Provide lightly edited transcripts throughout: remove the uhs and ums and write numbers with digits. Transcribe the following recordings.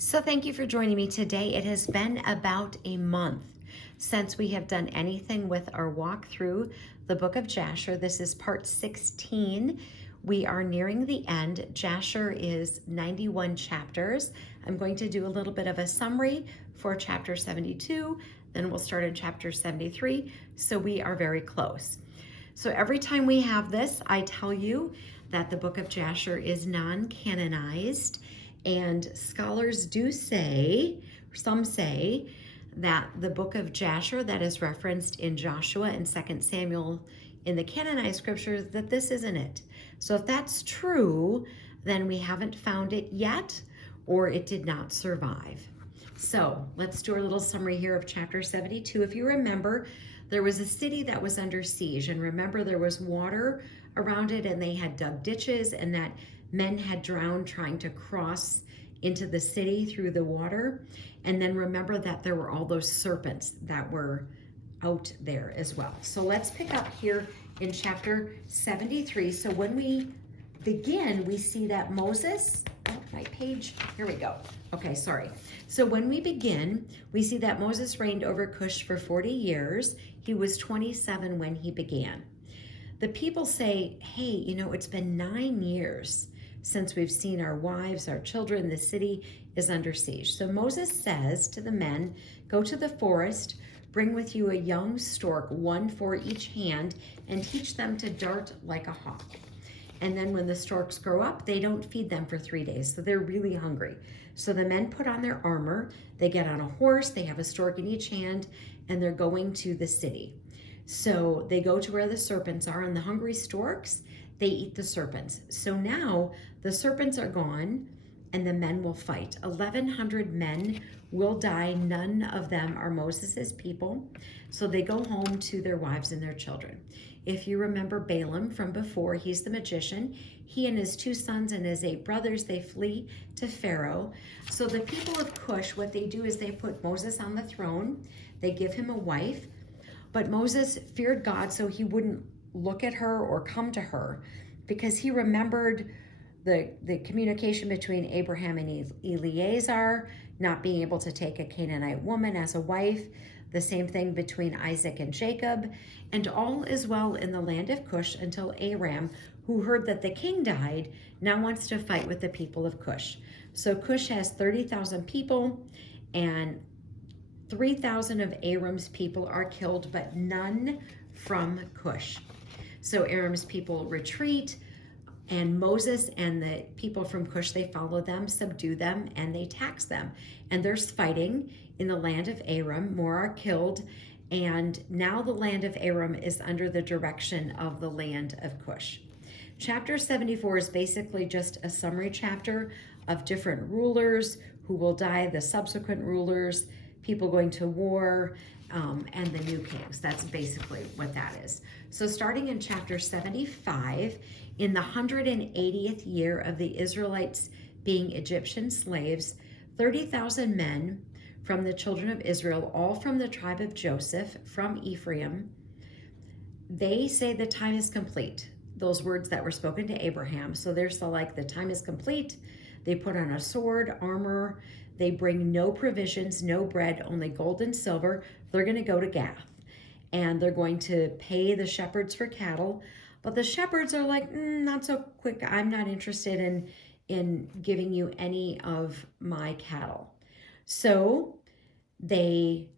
So thank you for joining me today. It has been about a month since we have done anything with our walk through the book of Jasher. This is part 16. We are nearing the end. Jasher is 91 chapters. I'm going to do a little bit of a summary for chapter 72, then we'll start in chapter 73. So we are very close. So every time we have this, I tell you that the book of Jasher is non-canonized, and scholars do say, some say, that the book of Jasher that is referenced in Joshua and 2 Samuel in the canonized scriptures, that this isn't it. So if that's true, then we haven't found it yet, or it did not survive. So let's do our little summary here of chapter 72. If you remember, there was a city that was under siege, and remember there was water around it, and they had dug ditches, and that men had drowned trying to cross into the city through the water. And then remember that there were all those serpents that were out there as well. So let's pick up here in chapter 73. So when we begin, we see that Moses, my page, here we go. Okay, sorry. So when we begin, we see that Moses reigned over Cush for 40 years. He was 27 when he began. The people say, hey, it's been 9 years since we've seen our wives, our children, the city is under siege. So Moses says to the men, go to the forest, bring with you a young stork, one for each hand, and teach them to dart like a hawk. And then when the storks grow up, they don't feed them for 3 days, so they're really hungry. So the men put on their armor, they get on a horse, they have a stork in each hand, and they're going to the city. So they go to where the serpents are, and the hungry storks, they eat the serpents. So now the serpents are gone, and the men will fight. 1,100 men will die. None of them are Moses's people. So they go home to their wives and their children. If you remember Balaam from before, he's the magician. He and his 2 sons and his 8 brothers, they flee to Pharaoh. So the people of Cush, what they do is they put Moses on the throne. They give him a wife. But Moses feared God, so he wouldn't look at her or come to her, because he remembered the communication between Abraham and Eleazar, not being able to take a Canaanite woman as a wife, the same thing between Isaac and Jacob, and all is well in the land of Cush until Aram, who heard that the king died, now wants to fight with the people of Cush. So Cush has 30,000 people, and 3,000 of Aram's people are killed, but none from Cush. So Aram's people retreat, and Moses and the people from Cush, they follow them, subdue them, and they tax them. And there's fighting in the land of Aram. More are killed, and now the land of Aram is under the direction of the land of Cush. Chapter 74 is basically just a summary chapter of different rulers who will die, the subsequent rulers, people going to war, and the new kings. That's basically what that is. So starting in chapter 75, in the 180th year of the Israelites being Egyptian slaves, 30,000 men from the children of Israel, all from the tribe of Joseph, from Ephraim, they say the time is complete. Those words that were spoken to Abraham. So they're still like, the time is complete. They put on a sword, armor. They bring no provisions, no bread, only gold and silver. They're going to go to Gath, and they're going to pay the shepherds for cattle. But the shepherds are like, not so quick. I'm not interested in giving you any of my cattle. So they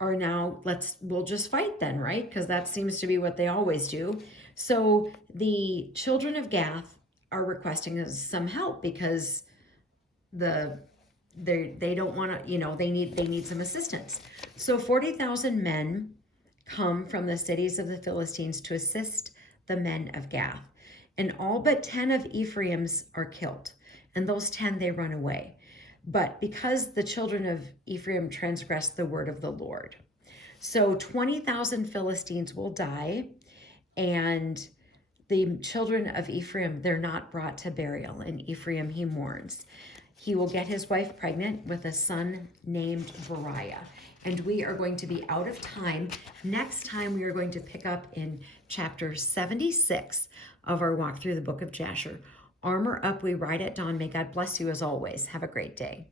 are now, we'll just fight then, right? Because that seems to be what they always do. So the children of Gath are requesting some help, because they don't want to, they need some assistance. So 40,000 men come from the cities of the Philistines to assist the men of Gath. And all but 10 of Ephraim's are killed. And those 10, they run away. But because the children of Ephraim transgressed the word of the Lord. So 20,000 Philistines will die. And the children of Ephraim, they're not brought to burial. And Ephraim, he mourns. He will get his wife pregnant with a son named Beriah. And we are going to be out of time. Next time, we are going to pick up in chapter 76 of our walk through the book of Jasher. Armor up, we ride at dawn. May God bless you as always. Have a great day.